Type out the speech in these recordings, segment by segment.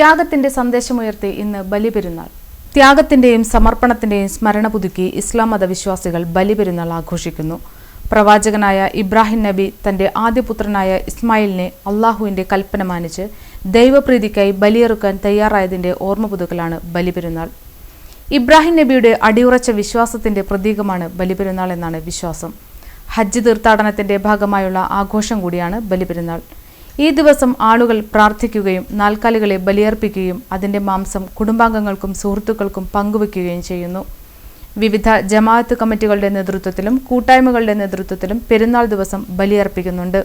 ത്യാഗത്തിന്റെ സന്ദേശമുയർത്തി ഇന്ന് ബലിപെരുന്നാൾ. ത്യാഗത്തിന്റെയും സമർപ്പണത്തിന്റെയും സ്മരണ പുതുക്കി ഇസ്ലാം മതവിശ്വാസികൾ ബലിപെരുന്നാൾ ആഘോഷിക്കുന്നു. പ്രവാചകനായ ഇബ്രാഹിം നബി തന്റെ ആദ്യപുത്രനായ ഇസ്മായിലിനെ അള്ളാഹുവിന്റെ കൽപ്പന മാനിച്ച് ദൈവപ്രീതിക്കായി ബലിയെറുക്കാൻ തയ്യാറായതിന്റെ ഓർമ്മ പുതുക്കലാണ് ബലിപെരുന്നാൾ. ഇബ്രാഹിം നബിയുടെ അടിയുറച്ച വിശ്വാസത്തിന്റെ പ്രതീകമാണ് ബലിപെരുന്നാൾ എന്നാണ് വിശ്വാസം. ഹജ്ജ് തീർത്ഥാടനത്തിന്റെ ഭാഗമായുള്ള ആഘോഷം കൂടിയാണ് ബലിപെരുന്നാൾ. ഈ ദിവസം ആളുകൾ പ്രാർത്ഥിക്കുകയും നാൽക്കാലികളെ ബലിയർപ്പിക്കുകയും അതിന്റെ മാംസം കുടുംബാംഗങ്ങൾക്കും സുഹൃത്തുക്കൾക്കും പങ്കുവയ്ക്കുകയും ചെയ്യുന്നു. വിവിധ ജമാഅത്ത് കമ്മിറ്റികളുടെ നേതൃത്വത്തിലും കൂട്ടായ്മകളുടെ നേതൃത്വത്തിലും പെരുന്നാൾ ദിവസം ബലിയർപ്പിക്കുന്നുണ്ട്.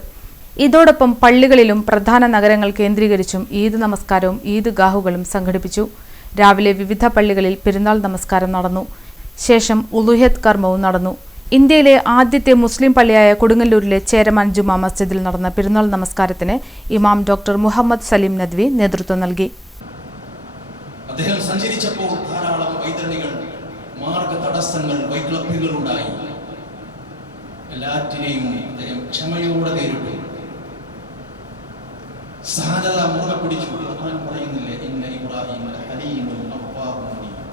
ഇതോടൊപ്പം പള്ളികളിലും പ്രധാന നഗരങ്ങൾ കേന്ദ്രീകരിച്ചും ഈദ് നമസ്കാരവും ഈദ് ഗാഹുകളും സംഘടിപ്പിച്ചു. രാവിലെ വിവിധ പള്ളികളിൽ പെരുന്നാൾ നമസ്കാരം നടന്നു. ശേഷം ഉളുഹിയത്ത് കർമ്മവും നടന്നു. ഇന്ത്യയിലെ ആദ്യത്തെ മുസ്ലിം പള്ളിയായ കൊടുങ്ങല്ലൂരിലെ ചേരമാൻ ജുമാ മസ്ജിദിൽ നടന്ന പെരുന്നാൾ നമസ്കാരത്തിന് ഇമാം ഡോക്ടർ മുഹമ്മദ് സലീം നദ്വി നേതൃത്വം നൽകി. അദ്ദേഹം സഞ്ചരിച്ചപ്പോൾ ധാരാളം വൈതരണികൾ, മാർഗ തടസ്സങ്ങൾ, വൈക്ലഭ്യങ്ങൾ ഉണ്ടായി. എല്ലാറ്റിനെയും അദ്ദേഹം ക്ഷമയോടെ നേരിട്ടു. സഹനത മുറുകെ പിടിച്ചു. ഖുർആൻ പറയുന്നില്ലേ, ഇന്ന ഇബ്രാഹിം ഹലീമുൻ അവ്വാഹുൻ മുനീബ്.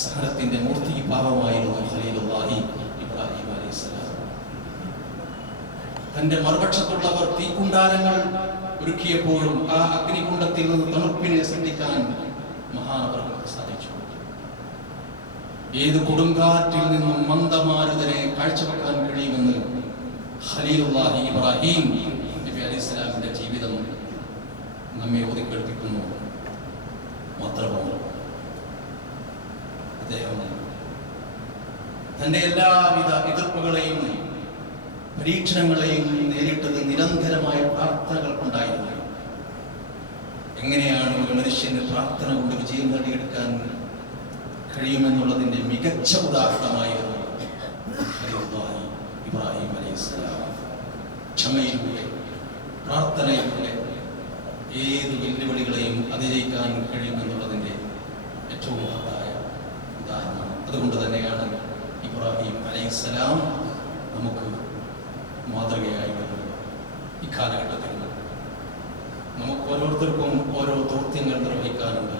സഹനത്തിന്റെ മൂർത്തി ഭാവമായിരുന്നു ഖലീലുല്ലാഹി ഇബ്രാഹിം അലൈഹിസ്സലാം. തന്റെ മറുപക്ഷത്തുള്ളവർ തീക്കുണ്ടാരങ്ങൾ ഒരുക്കിയപ്പോഴും ആ അഗ്നികുണ്ഡത്തിൽ നിന്ന് തണുപ്പിനെ സൃഷ്ടിക്കാൻ മഹാനവർക്ക് സാധിച്ചു. ഏത് കൊടുങ്കാറ്റിൽ നിന്നും മന്ദമാരുതനെ കാഴ്ചവെക്കാൻ കഴിയുമെന്ന് ഖലീലുല്ലാഹി ഇബ്രാഹിം നബി അലൈഹിസ്സലാമിന്റെ ജീവിതം നമ്മെ ഓതിക്കേൾപ്പിക്കുന്നു. മാത്രമല്ല, അദ്ദേഹം തന്റെ എല്ലാവിധ എതിർപ്പുകളെയും പരീക്ഷണങ്ങളെയും നേരിട്ടത് നിരന്തരമായ പ്രാർത്ഥനകൾ കൊണ്ടായിരുന്നു. എങ്ങനെയാണ് ഒരു മനുഷ്യന് പ്രാർത്ഥന കൊണ്ട് വിജയം നേടിയെടുക്കാൻ കഴിയുമെന്നുള്ളതിന്റെ മികച്ച ഉദാഹരണമായിരുന്നു ഇബ്രാഹിം അലൈഹിസ്സലാം. ക്ഷമയിലൂടെ, പ്രാർത്ഥനയിലൂടെ ഏത് വെല്ലുവിളികളെയും അതിജയിക്കാൻ കഴിയുമെന്നുള്ളതിന്റെ ഏറ്റവും മഹത്തായ ഉദാഹരണം. അതുകൊണ്ട് തന്നെയാണ് ഇബ്രാഹിം അലൈഹിസ്സലാം നമുക്ക് മാതൃകയായി വരുന്നത്. ഈ കാലഘട്ടത്തിൽ നമുക്ക് ഓരോരുത്തർക്കും ഓരോ ദൗത്യങ്ങൾ നിർവഹിക്കാനുണ്ട്.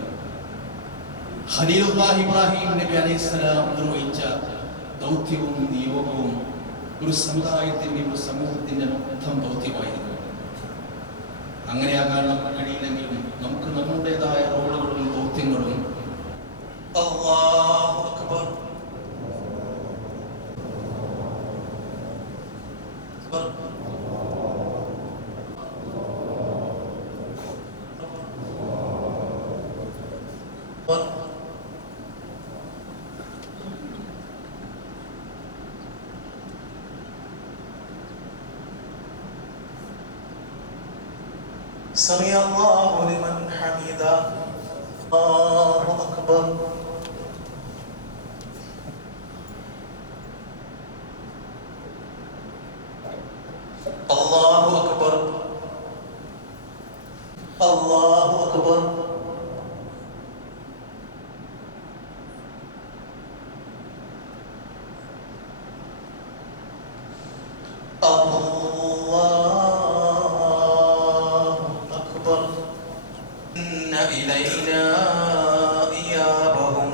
ഖലീലുല്ലാഹി ഇബ്രാഹിം നബി അലൈഹിസ്സലാം നിർവഹിച്ച ദൗത്യവും നിയോഗവും ഒരു സമുദായത്തിന്റെ, ഒരു സമൂഹത്തിന്റെ മൊത്തം ദൗത്യമായിരുന്നു. അങ്ങനെയാകാൻ നമുക്ക് കഴിയില്ലെങ്കിലും നമുക്ക് നമ്മുടേതായ റോളുകളും ദൗത്യങ്ങളും അല്ലാഹു അക്ബർ سمع الله لمن حمده الله أكبر الله أكبر الله أكبر إلينا إيابهم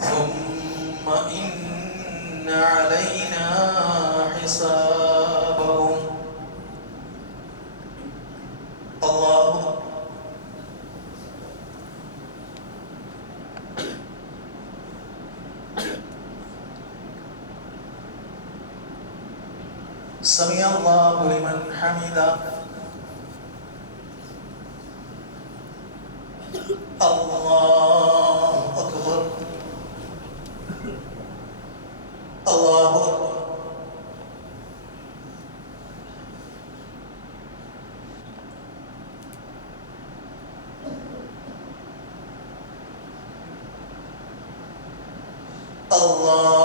ثم إن علينا حسابهم الله سمع الله لمن حمده الله أكبر الله أكبر الله